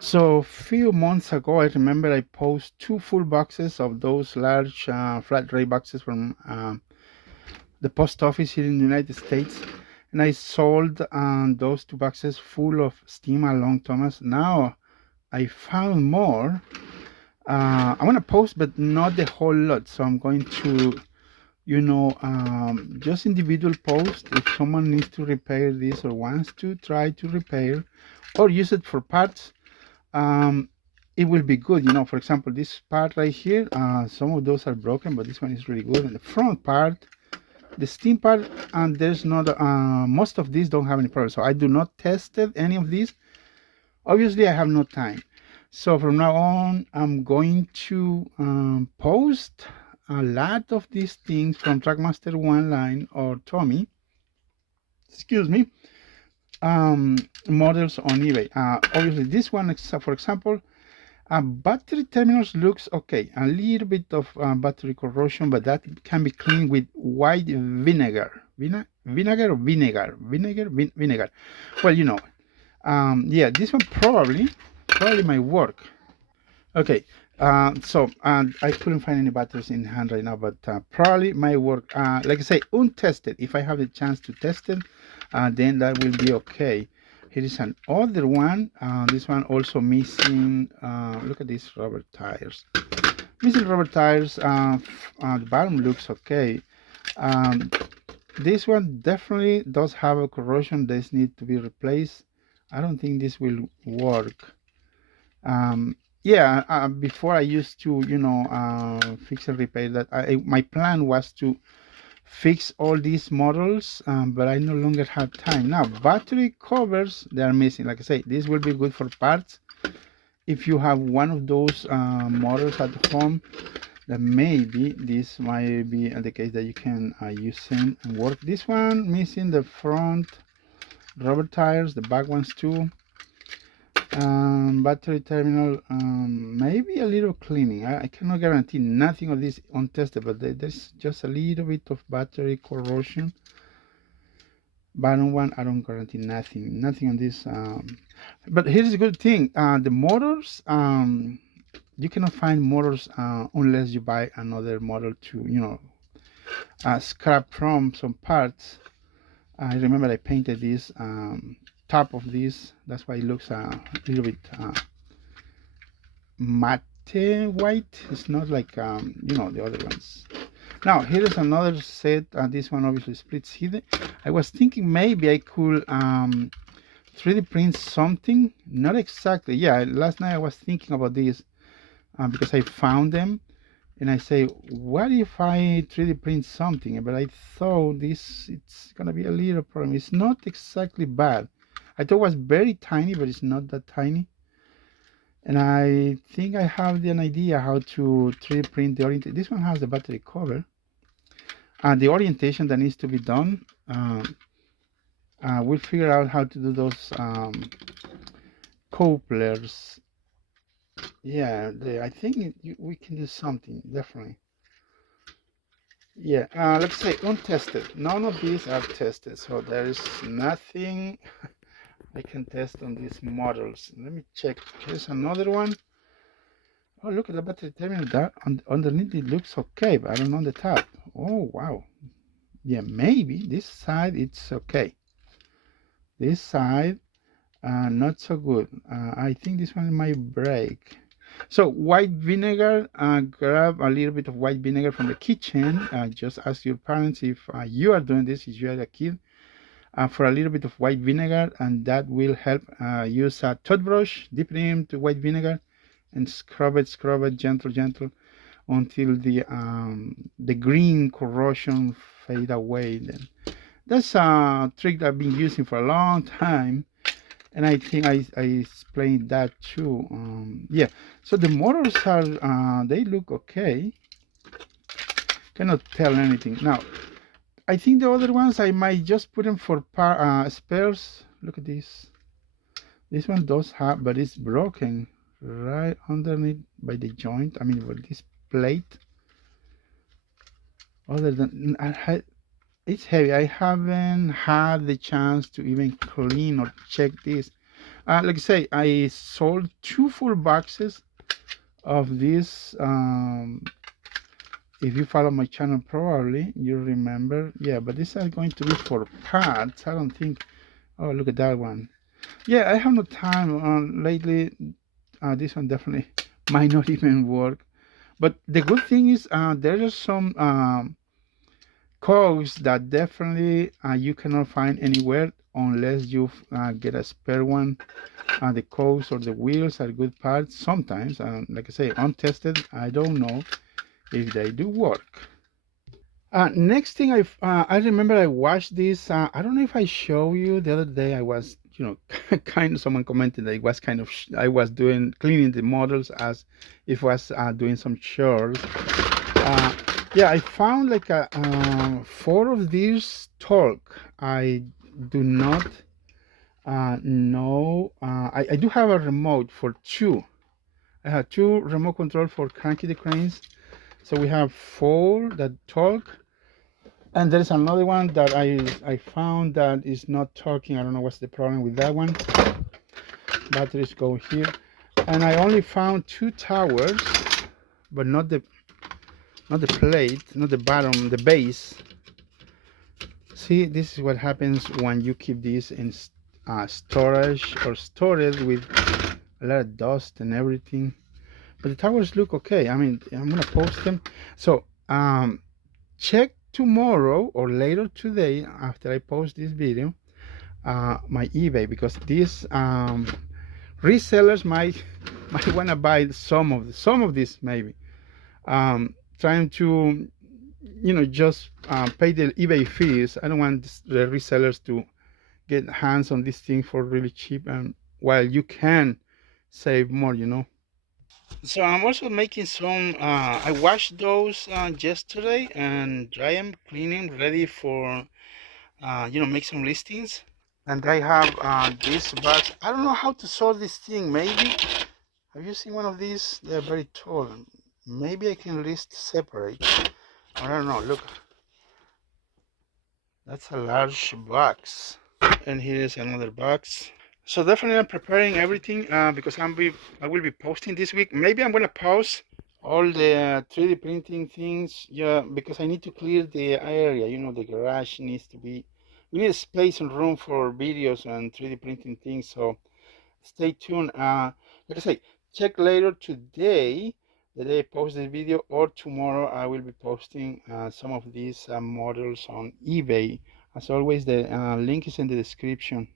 So a few months ago, I remember I posted two full boxes of those large flat rate boxes from the post office here in the United States, and I sold those two boxes full of steam along Thomas. Now I found more. I'm gonna post, but not the whole lot. So I'm going to, just individual post. If someone needs to repair this or wants to try to repair or use it for parts, um, it will be good. For example, this part right here, some of those are broken, but this one is really good. And the front part, the steam part, and there's not, most of these don't have any problem. So I do not tested any of these. Obviously, I have no time. So from now on, I'm going to post a lot of these things from Trackmaster One Line or Tomy, excuse me, models on eBay. Obviously, this one, for example, battery terminals looks okay. A little bit of battery corrosion, but that can be cleaned with white vinegar. Vinegar or vinegar? Vinegar. Well, yeah, this one probably might work. Okay, so I couldn't find any batteries in hand right now, but probably might work. Like I say, untested. If I have the chance to test it, then that will be okay. Here is another one. This one also missing. Look at these rubber tires. Missing rubber tires. The bottom looks okay. Um, this one definitely does have a corrosion. This needs to be replaced. I don't think this will work. Yeah, before I used to, fix and repair that. My plan was to fix all these models, but I no longer have time. Now, battery covers, they are missing. Like I say, this will be good for parts. If you have one of those models at home, then maybe this might be the case that you can use them and work. This one missing the front rubber tires, the back ones too. Battery terminal, maybe a little cleaning. I cannot guarantee nothing of this untested, but there's just a little bit of battery corrosion. Bottom one, I don't guarantee nothing on this. But here's a good thing: the motors, you cannot find motors unless you buy another model to, scrap from some parts. I remember I painted this top of this. That's why it looks a little bit matte white. It's not like the other ones. Now here is another set. This one obviously splits here. I was thinking maybe I could 3D print something. Not exactly. Yeah, last night I was thinking about this because I found them, and I say, what if I 3D print something? But I thought it's gonna be a little problem. It's not exactly bad. I thought it was very tiny, but it's not that tiny. And I think I have an idea how to 3D print the orientation. This one has the battery cover. And the orientation that needs to be done, we'll figure out how to do those couplers. Yeah, I think we can do something, definitely. Yeah, let's say untested. None of these are tested, so there is nothing I can test on these models. Let me check. Here's another one. Oh, look at the battery terminal. That underneath it looks okay, but I don't know the top. Oh, wow. Yeah, maybe this side it's okay. This side, not so good. I think this one might break. So white vinegar, grab a little bit of white vinegar from the kitchen. Just ask your parents if you are doing this, if you are a kid, for a little bit of white vinegar, and that will help. Use a toothbrush, dip it into white vinegar, and scrub it, gentle, until the green corrosion fade away. Then that's a trick that I've been using for a long time, and I think I explained that too. Yeah, so the motors are they look okay. Cannot tell anything now. I think the other ones I might just put them for spares. Look at this. This one does have, but it's broken right underneath by the joint. I mean, with this plate. Other than it's heavy. I haven't had the chance to even clean or check this. Like I say, I sold 2 full boxes of this. If you follow my channel, probably you remember. Yeah, but these are going to be for parts. I don't think. Oh, look at that one. Yeah, I have no time lately. This one definitely might not even work. But the good thing is there are some cogs that definitely you cannot find anywhere unless you get a spare one. The cogs or the wheels are good parts sometimes. Like I say, untested, I don't know if they do work. Next thing I remember I watched this. I don't know if I show you the other day. I was, kind of someone commented that it was kind of I was doing cleaning the models as if I was doing some chores. Uh, yeah, I found like 4 of these torque. I do not know. I do have a remote for 2. I have 2 remote control for Cranky the cranes. So we have 4 that torque. And there's another one that I found that is not talking. I don't know what's the problem with that one. Batteries go here. And I only found 2 towers, but not the plate, not the bottom, the base. See, this is what happens when you keep this in storage or stored with a lot of dust and everything. But the towers look okay. I mean, I'm gonna post them. So check tomorrow or later today after I post this video my eBay, because these resellers might want to buy some of this maybe, trying to just pay the eBay fees. I don't want the resellers to get hands on this thing for really cheap, and while you can save more. So I'm also making some I washed those yesterday and dry them, cleaning, ready for make some listings. And I have this box. I don't know how to sort this thing. Maybe, have you seen one of these? They're very tall. Maybe I can list separate. I don't know. Look, that's a large box. And here is another box. So definitely I'm preparing everything because I will be posting this week. Maybe I'm gonna pause all the 3D printing things, yeah, because I need to clear the area. The garage needs to be. We need space and room for videos and 3D printing things. So stay tuned. Like I say, check later today, the day I post this video, or tomorrow I will be posting some of these models on eBay. As always, the link is in the description.